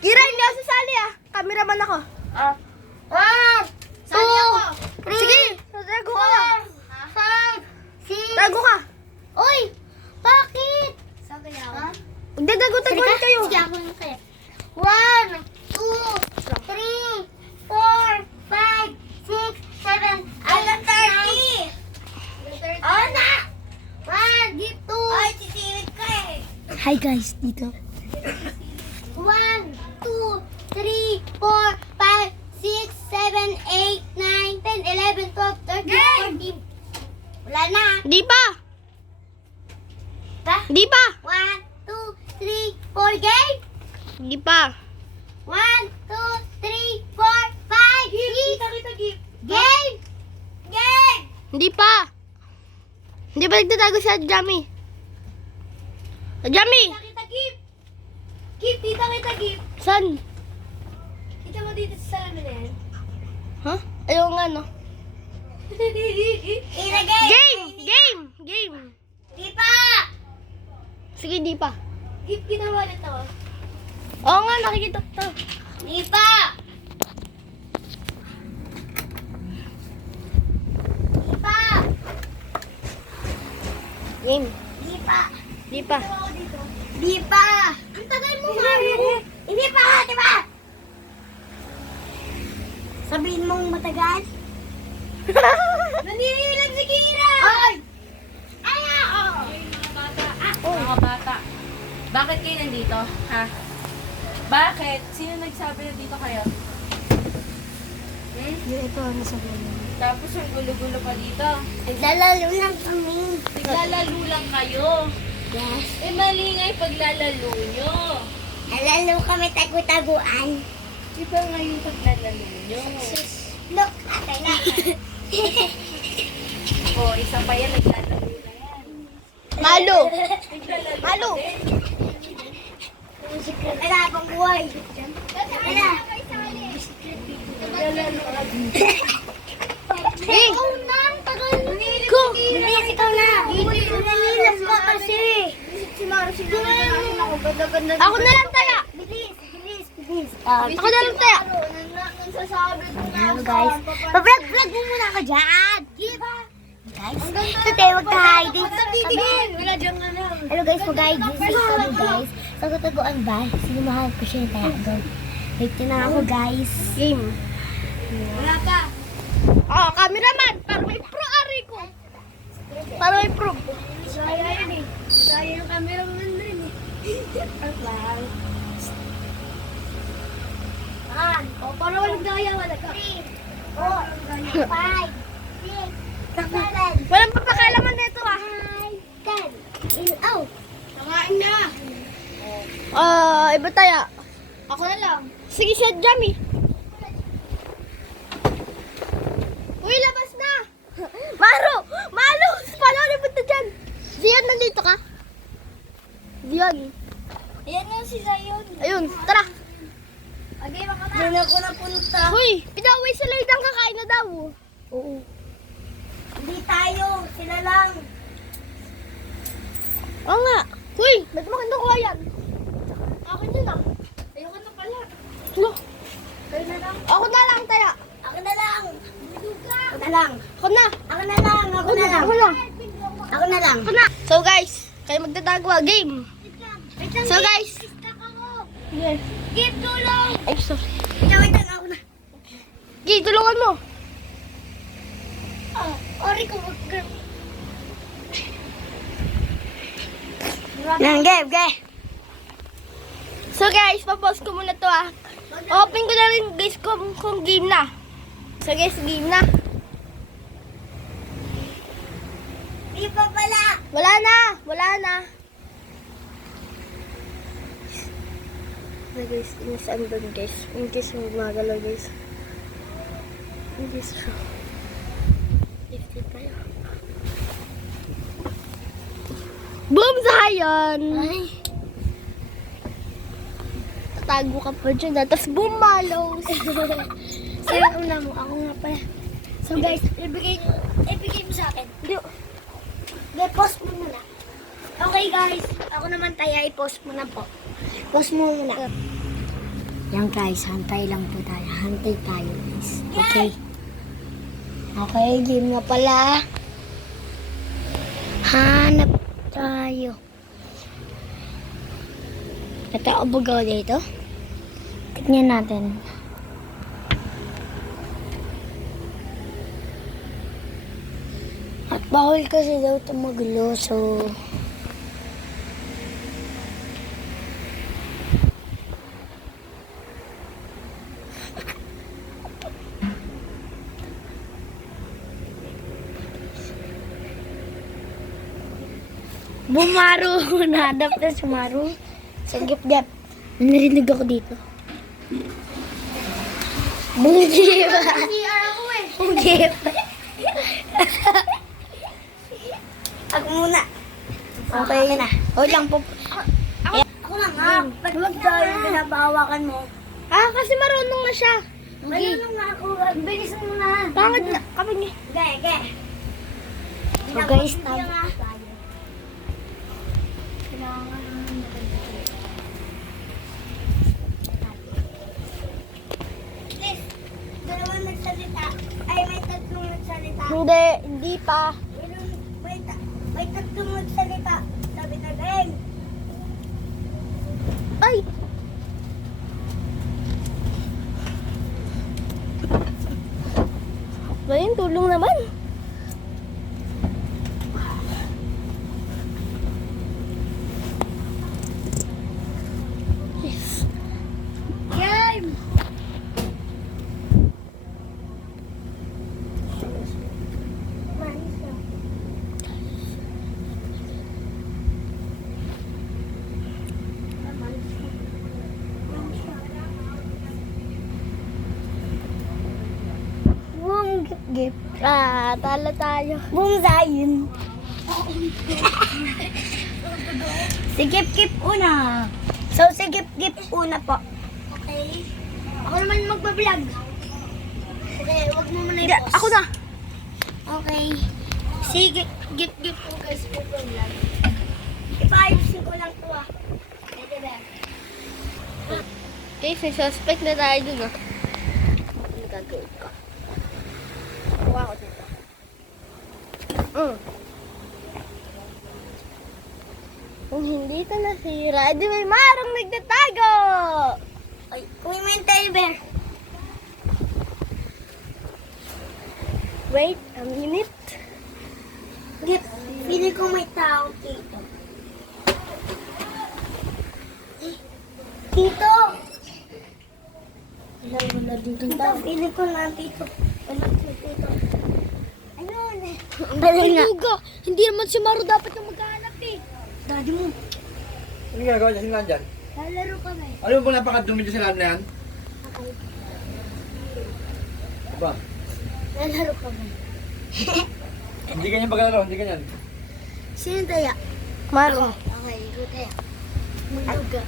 Kira, hindi ako sasali ah. Cameraman ako. Sali ako. Sige, tago ka lang. 5, 6. Tago ka. Uy! Bakit? Saan kaya ako? Hindi, tago-taguan kayo. Sige, ako lang kaya. 1, 2, 3, 4, 5, 6, 7, 8, 9. Oh, na! 1, 2. Ay, titirit ka eh. Hi guys, dito. 1, 2, 3, 4, 5, 6, 7, 8, 9, 10, 11, 12, 13, 14. Wala na. Di pa. Ha? Di pa. 1, 2, 3, 4, game. Di pa. 1, 2, 3, 4, 5, 6. Game. Game. Hindi pa. Hindi pa nagtatago si Jamie. Jamie! Kita Gip. Gip, dito kita Gip. Saan? Kita mo dito sa salamin na yan. Ha? Ayaw nga no. Ilagay. Game! Di pa. Sige, di pa. Gip, ginawa na to. Oo nga, nakikita ko to. Di pa. Di pa. Game. Di pa. Di pa. Di pa. Ang tagal mo nga. Hindi pa, di ba? Sabihin mong matagal. Naninilag si Kira. Ay! Ay, ako. Mga bata, bakit kayo nandito? Ha? Bakit? Sino nagsabi na dito kayo? Ito, ano sabihin mo? Tapos ang gulo-gulo pa dito. Naglalaro lang kami. Naglalalo lang kayo. Yes. Eh mali nga yung paglalalo nyo. Naglalaro kami tagu-taguan. Iba nga yung paglalalo nyo. Look, atay na. O, isa pa yan, naglalaro na yan. Malo! Naglalaro Malo! din. Wala pang buhay. Wala. Hey! Ikaw na, ang tagal. Go! Bilis, ikaw na. Nanilas ka kasi. Si Maro, si ako. Ganda-ganda. Ako na lang taya! Bilis, bilis, bilis. Ako na lang taya! Nagsasabi ko na. Hello guys. Pa-vlog mo muna ka dyan. Guys, ito tayo magka-hiding. Wala dyan ano. Hello guys, mag-hiding sa kami guys. Sa tataguan ba? Sinumahan ko siya yung tayago. Wait na ako guys. Game. Wala pa. Oh, cameraman! Para may pro ari ko. Para may pro. Saya yun eh. Saya yung camera mo rin eh. Wow. O, para walang gaya, wala ka. 3, 4, 5, 6, 7, Walang papakalaman nito ah. 9, 10. Oh! Tamain na. Iba taya. Ako na lang. Sige siya, Jamie. Uy, labas na! Maro! Malo! Palo, punta dyan! Zion, nandito ka? Zion. Ayan na si Zion. Ayun, tara. Okay, baka na. Doon ako napunta. Uy, pinauwi sa Laydang kakain na daw. Oo. Hindi tayo. Sila lang. Oo nga. Uy, ba't mo kinukuha yan? Akin yun ah. Ayoko na pala. No. Kayo na lang. Ako na lang, taya. Ako na lang. Ako na lang. Ako na. Ako na lang. Ako na lang. Ako na. Ako na lang. Ako na. So guys, kayo magtatagwa. Game. So guys. Yes. Give tulong. Ay, so. Wait lang. Ako na. Gi, tulungan mo. Ori ko. Game. So guys, papause ko muna to ah. Open ko na rin guys kung game na. So guys, game na. Di pa pala. Wala na. So guys, inasaan doon guys. In case magagalaw guys. In case siya. 50 tayo. Boom, Zion! Ay. Tatago ka pa dyan. Tapos boom, Malos! Sino una mo? Ako nga pala. So guys, ibigay mo sa akin. Hindi. Post mo muna. Okay guys, ako naman tayo, i-post mo na po. Post mo muna. Yan guys, hantay lang po tayo. Hantay tayo guys. Okay? Okay, game na pala. Hanap tayo. Ito ako bugaw dito. Tignan natin. At bawal kasi daw ito magulo, so... Bumaro! Nadap na si Maru. Sa gip-gip. Narinig ako dito. Bugip! Bugip! Ako muna. Okay na. O lang po. Ako na nga. Ba't tayo pinabahawakan mo? Ah, kasi marunong na siya. Marunong nga ako. Bilis mo na. Bakit na? Kapag niya. Ge. So guys, tayo. Dalawang nagsalita. Ay, may tatlong nagsalita. Hindi pa. May tatlong nagsalita. Sabi na rin. Ay! Ngayon, tulong naman. Yes. Game! Boom, gip. Ah, talo tayo. Boom, Zion. Si Gip una. So, si Gip una po. Okay. Ako naman magbablog. Okay, wag mo muna Hindi, i-post. ako na. Okay. Si Gip po guys, magbablog. Ipaayusin ko lang to ah. Pwede ba? Okay, may suspect na tayo dun ah. Ano gagawin ko? Kuha ko dito. Kung hindi ito nasira, di may marang nagtatago! Ay, kuwi mo yung teddy bear. Wait a minute. Gip, feeling ko may tao dito. Dito! Wala dito Dito, feeling ko na dito. Wala dito. Ayun eh. Ay, Luga! Hindi naman si Maru dapat yung maghahanap eh. Daddy mo, Ano ginagawa niya sila dyan? lalaro kami. Ano ba napakadumi niya sila na yan? Okay. Diba? Lalaro kami. Hindi ganyan paglalaro, hindi ganyan. Sino taya? Maru. Okay, ikaw taya. Magduga.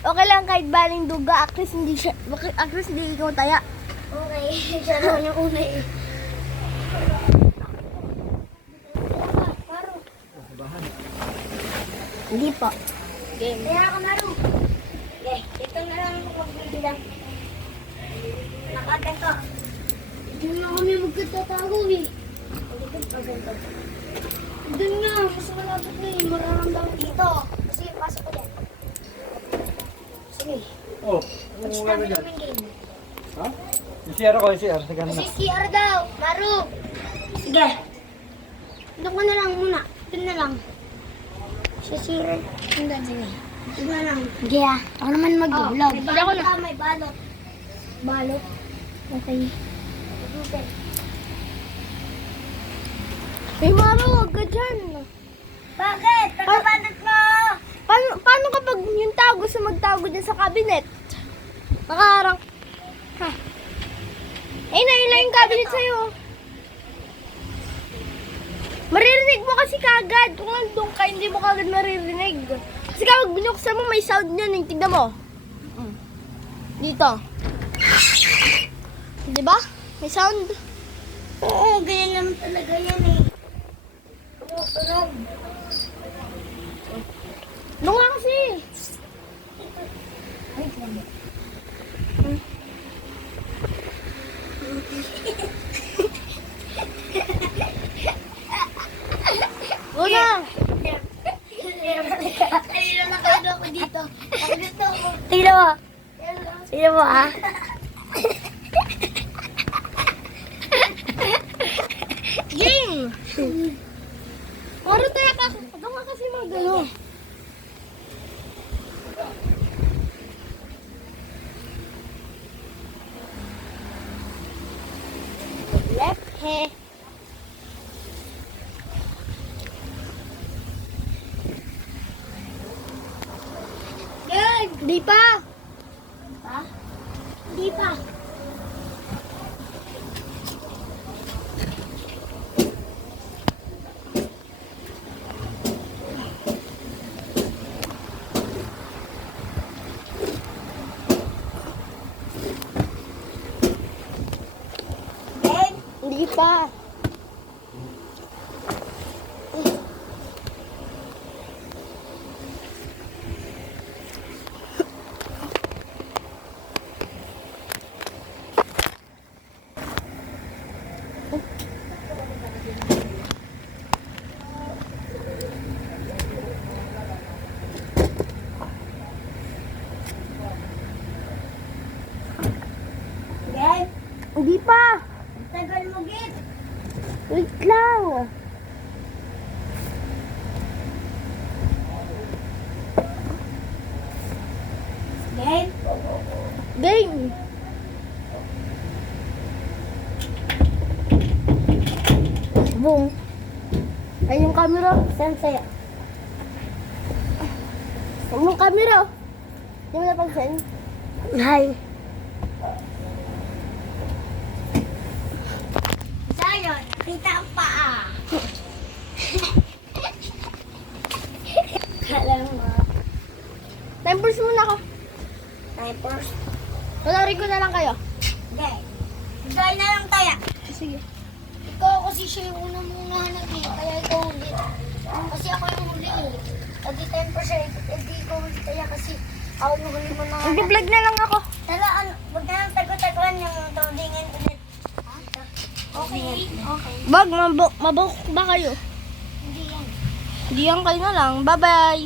Okay lang kahit baling duga, at least hindi siya, at least hindi ikaw taya. Okay, siya naman yung una eh. Maro. Hindi po. Game. Kaya ako Maro. Okay, ito na lang ako magbibilang. Nakaganto. Doon na kami magkatatago eh. Magkatatago. Doon nga, mas malapit na eh. Mararamdaman dito. Sige, pasok ko dyan. Sige. Oh, ano mo Pag-start gagawin dyan? namin game. Ha? Yung CR ako, yung CR. Sige, ano na. Kasi CR daw. Maro. Sige. Doon ko na lang muna. Doon na lang. Sa CR. Hindi, sige. Doon na lang. Sige ah. Ako naman mag-vlog. Hindi ako na. May balot. Balot? Okay. Okay. Hey Maru, huwag ka dyan. Bakit? Pagkabanat mo! Paano kapag yung tao gusto magtago dyan sa cabinet? Nakaharang. Ha? Eh, naila yung cabinet sa'yo. Maririnig mo kasi kagad. Kung nandun ka, hindi mo kagad maririnig. Kasi kapag binuksan mo, may sound yun. Eh. Tignan mo. Dito. Diba? May sound. Oo, ganyan naman talaga yan eh. Tumutunog. Doon nga kasi. Una! Kanina nakano ako dito. Ang gusto ko. Tignan mo. Tignan mo ah. Game! Maro tayo ka. Ano nga kasi magano? Left he. Yan! Di pa. Ha? Hindi pa. Ben, Di pa. Ben, Di pa. tagal mo git. Wait lang. Ben, Game. Boom. Ay, yung camera. Saan sa'yo? Yung camera. Hindi mo napansin? Hi. Zion, nakita ang paa. Kala mo. Tempers muna ako. Diapers. Panorin ko na lang kayo. Hindi. Enjoy na lang tayo. Sige. Ikaw kasi siya yung unang mong nahanap eh. Kaya ikaw huli. Kasi ako yung huli eh. Lagi 10%. Hindi ikaw huli kaya kasi ako yung huli mo nahanap. Mag-vlog na lang ako. Tara, wag na lang tago-taguan yung tudingin ulit. Okay, okay. Bag, mabok ba kayo? Hindi yan. Diyan kayo na lang. Bye-bye.